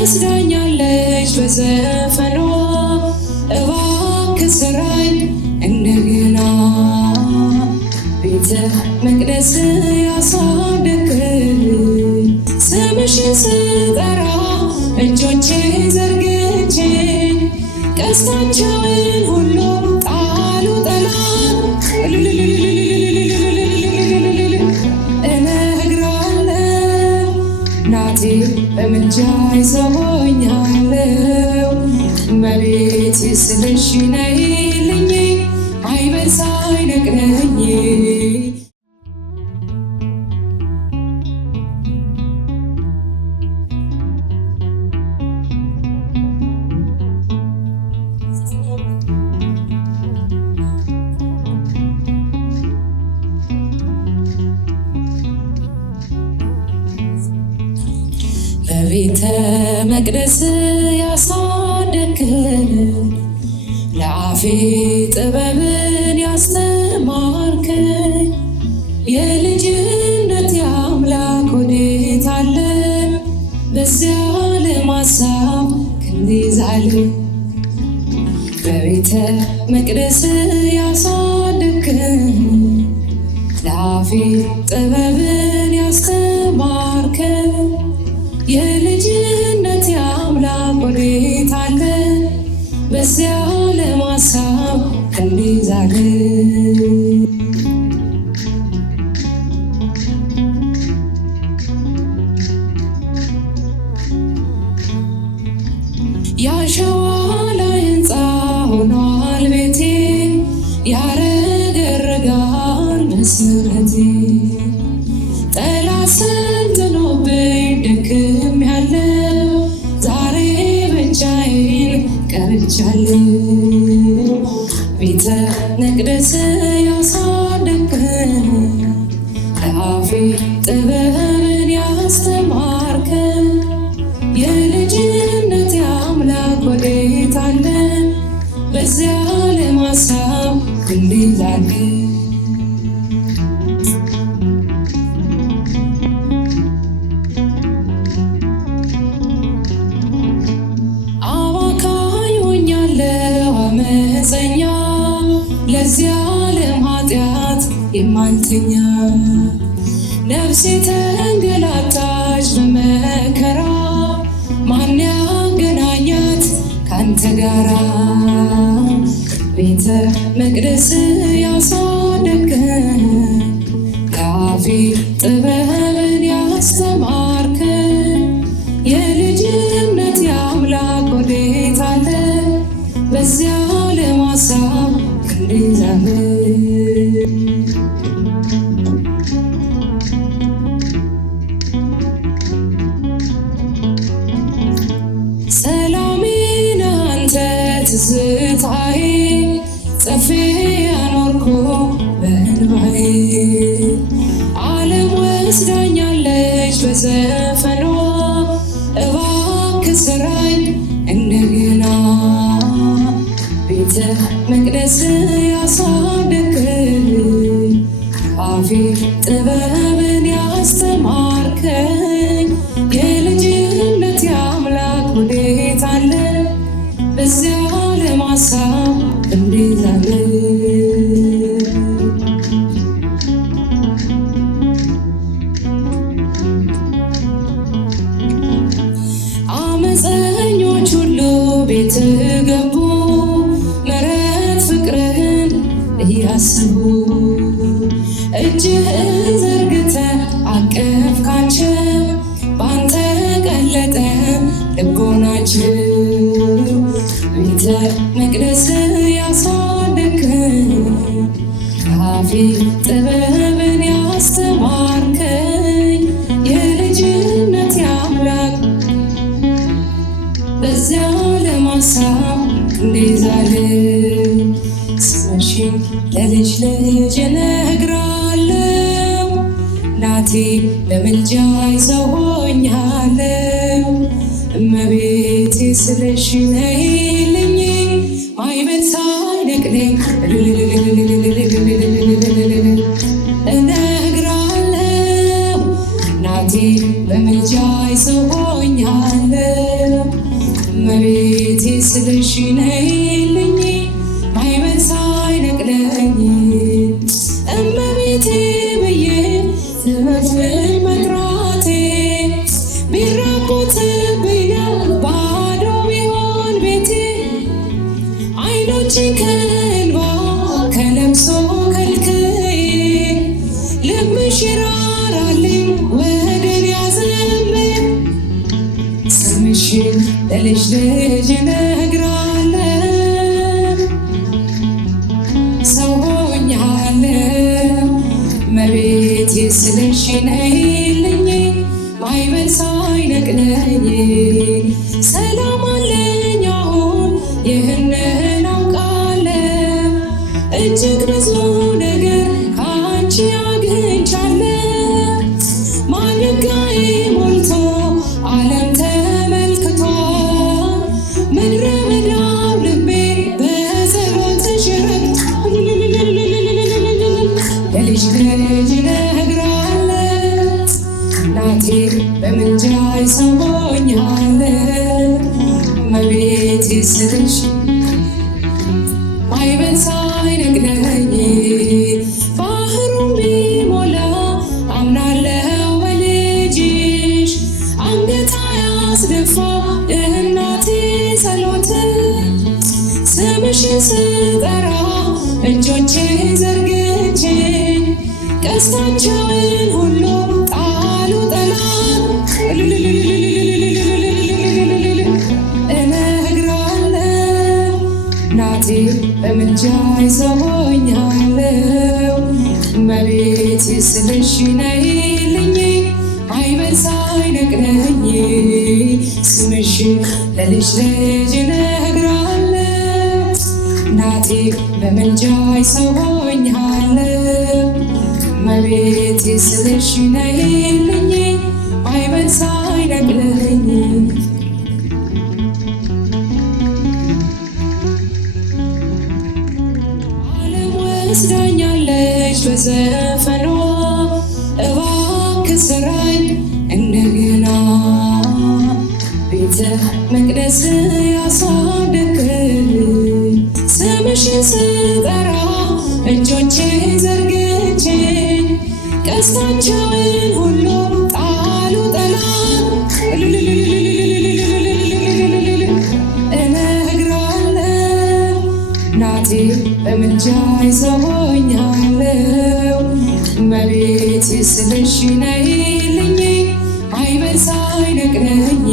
ወስዳኛለች በዘፈኗ እባክህ ስራኝ እንደገና ቤተ መቅደስ ያሳደግከኝ ስምሽን ስጠራ እጆቼ ዘርግቼ ቀስታቸውን ሁሉ ጣሉ ጠላት እነግራለሁ እናቴ በምልጃ ይዘውኛለው እመቤቴ ስልሽ ነይልኝ አይበል ሳይነግረኝ በቤተ መቅደስ ያሳደግከኝ ለአፌ ጥበብን ያስተማርከኝ የልጅነት የአምላክ ወዴት አለ በዚያ ለማሳብ ክንድ ይዛል በቤተ መቅደስ ያሳደግከኝ ለአፌ ጥበብን ያስተማርከኝ የልጅነት የአምላክ ወዴት አለ በዚያ ለማሳብ ክንድ ይዛል ያሸዋ ላይ ሕንፃ ሆኗል ቤቴ ያረገረጋል መሰረቴ ጠላት ሰልጥኖብኝ ደክም ያለው ዛሬ ብቻዬን ቀርቻለሁ ቤተ መቅደስ ያሳደግከኝ ለአፌ ጥበብን ያስተማርከኝ የልጅነት የአምላክ ወዴት አለ በዚያ ለማሳብ ክንድ ይዛል አመፀኛ ለዚያ ዓለም ኃጢአት የማልተኛ ነፍሴ ተንገላታች በመከራ ማን ያገናኛት ካንተ ጋራ ቤተ መቅደስ ያሳደግከኝ ለአፌ ጥበብን ያስተማርከኝ የልጅነት የአምላክ ወዴት አለ በዚያ ለማሳብ ክንድ ይዛል ሰላሜ ነህ አንተ ትዝታዬ ጽፌ ያኖርኩ በእንባዬ ዓለም ወስዳኛለች በዘፈኗ እባክህ ስራኝ እንደገና ቤተ መቅደስ ያሳደግከኝ አፌ ጥበብን ያስተማርከኝ የልጅነት የአምላክ ወዴት አለ በዚያ ለማሳብ ክንድ ይዛል አመፀኞች ሁሉ ቤት ገቡ እያስቡ እጅህን ዘርግተህ አቀፍካቸው ባንተ ቀለጠ ልቦናቸው ቤተ መቅደስ ያሳደግከኝ ለአፌ ጥበብን ያስተማርከኝ የልጅነት የአምላክ በዚያ ለማሳብ ክንድ ይዛል ስምሽን ለልጅ ልጅ እነግራለሁ እናቴ በምልጃ ይዘውኛለው እመቤቴ ስለሽ ነይልኝ ማይበል ሳይነቅለኝ እነግራለሁ እናቴ በምልጃ ይዘውኛለው ስልሽ ነይልኝ ማዕበል ሳይነቅለኝ እመቤቴ ብዬ ስምሽን መጥራቴ ቢራቆትብኝ ባዶ ቢሆን ቤቴ ዓይኖቼን ከእንባ ከለቅሶ ከልክዬ ልብሽ ይራራልኝ ወደ እኔ አዘንብሎ ስምሽን ለልጅ ልጅ እነግራለሁ ሰው ሆኛለሁ እመቤቴ ስልሽ ነይልኝ ማዕበል ሳይነቅለኝ ሰላም አለኝ አሁን ይህንን አውቃለሁ እጅግ ብዙ ነገር ከአንቺ አግኝቻለሁ ማንጋዬ ሞልቶ ዓለም ተመልክቷል ምድረ በዳው ልቤ በጸሎትሽ ረክቷል ለልጅ ልጅ እነግራለሁ እናቴ በምልጃሽ ሰው ሆኛለሁ እመቤቴ ስልሽ ማዕበል ሳይነቅለኝ ባህሩን ቢሞላ አምናለሁ በልጅሽ አንገት አያስደፋ የእናቴ ጸሎት ስምሽን ስጠራ እጆቼ ዘርግቼ ቀስታቸውን ሁሉ ጣሉ ጠላት እነግራለሁ እናቴ በምልጃሽ ሰው ሆኛለሁ እመቤቴ ስልሽ ነይልኝ ማዕበል ሳይነቅለኝ ስምሽን ለልጅ ልጅ እነግራለሁ እናቴ በምልጃሽ ሰው ሆኛለሁ እመቤቴ ስልሽ ነይልኝ ማዕበል ሳይነቅለኝ ወስዳኛለች በዘፈኗ እባክህ ስራኝ እንደገና ቤተ መቅደስ ያሳደግከኝ ስምሽን ስጠራ እጆቼ ዘርግቼ ቀስታቸውን ሁሉ ጣሉ ጠላት እነግራለሁ እናቴ በምልጃሽ ሰው ሆኛለሁ እመቤቴ ስልሽ ነይልኝ ማዕበል ሳይነቅለኝ